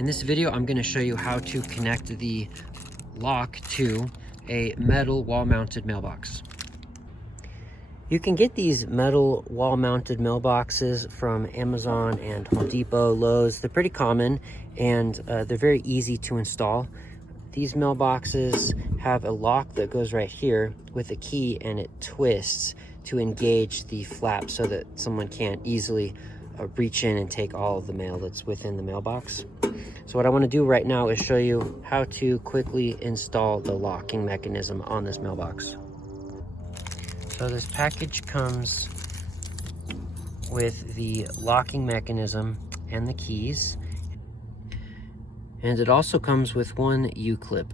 In this video, I'm going to show you how to connect the lock to a metal wall-mounted mailbox. You can get these metal wall-mounted mailboxes from Amazon and Home Depot, Lowe's. They're pretty common and they're very easy to install. These mailboxes have a lock that goes right here with a key, and it twists to engage the flap so that someone can't easily reach in and take all of the mail that's within the mailbox. So what I want to do right now is show you how to quickly install the locking mechanism on this mailbox. So this package comes with the locking mechanism and the keys, and it also comes with one U-clip.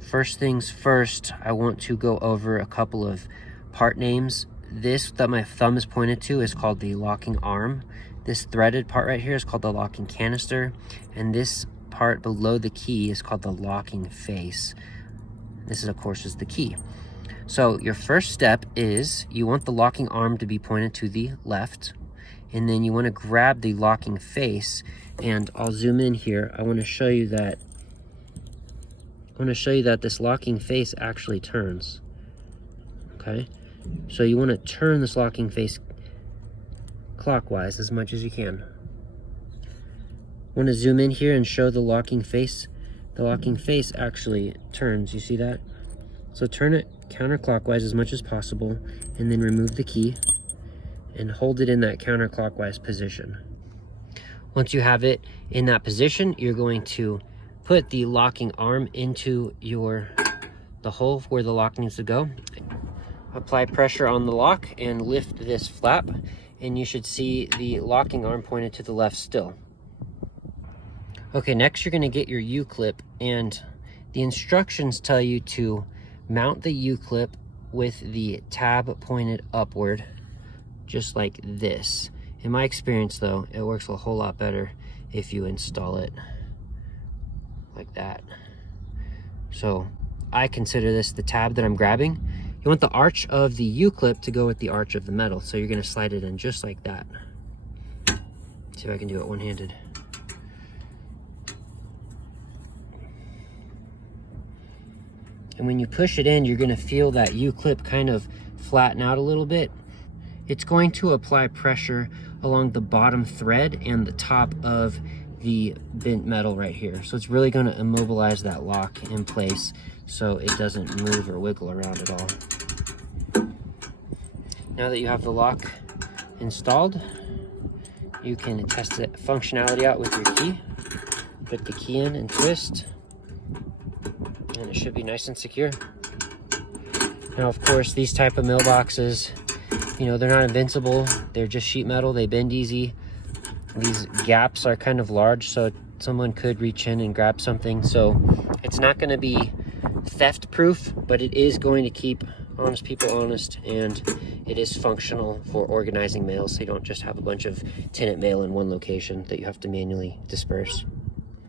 First things first, I want to go over a couple of part names. This that my thumb is pointed to is called the locking arm. This threaded part right here is called the locking canister, and this part below the key is called the locking face. This is, of course, is the key. So your first step is you want the locking arm to be pointed to the left, and then you want to grab the locking face, and I'll zoom in here. I want to show you that this locking face actually turns. Okay, so you want to turn this locking face clockwise as much as you can. I want to zoom in here and show the locking face. The locking face actually turns, you see that? So turn it counterclockwise as much as possible, and then remove the key and hold it in that counterclockwise position. Once you have it in that position, you're going to put the locking arm into the hole where the lock needs to go. Apply pressure on the lock and lift this flap, and you should see the locking arm pointed to the left still. Okay, next you're going to get your U-clip, and the instructions tell you to mount the U-clip with the tab pointed upward, just like this. In my experience though, it works a whole lot better if you install it like that. So I consider this the tab that I'm grabbing. You want the arch of the U-clip to go with the arch of the metal, so you're going to slide it in just like that. See if I can do it one-handed. And when you push it in, you're going to feel that U-clip kind of flatten out a little bit. It's going to apply pressure along the bottom thread and the top of the bent metal right here. So it's really going to immobilize that lock in place so it doesn't move or wiggle around at all. Now that you have the lock installed, you can test the functionality out with your key. Put the key in and twist, and it should be nice and secure. Now, of course, these type of mailboxes, you know, they're not invincible. They're just sheet metal. They bend easy. These gaps are kind of large, so someone could reach in and grab something. So it's not going to be theft proof, but it is going to keep honest people honest, and it is functional for organizing mail, so you don't just have a bunch of tenant mail in one location that you have to manually disperse.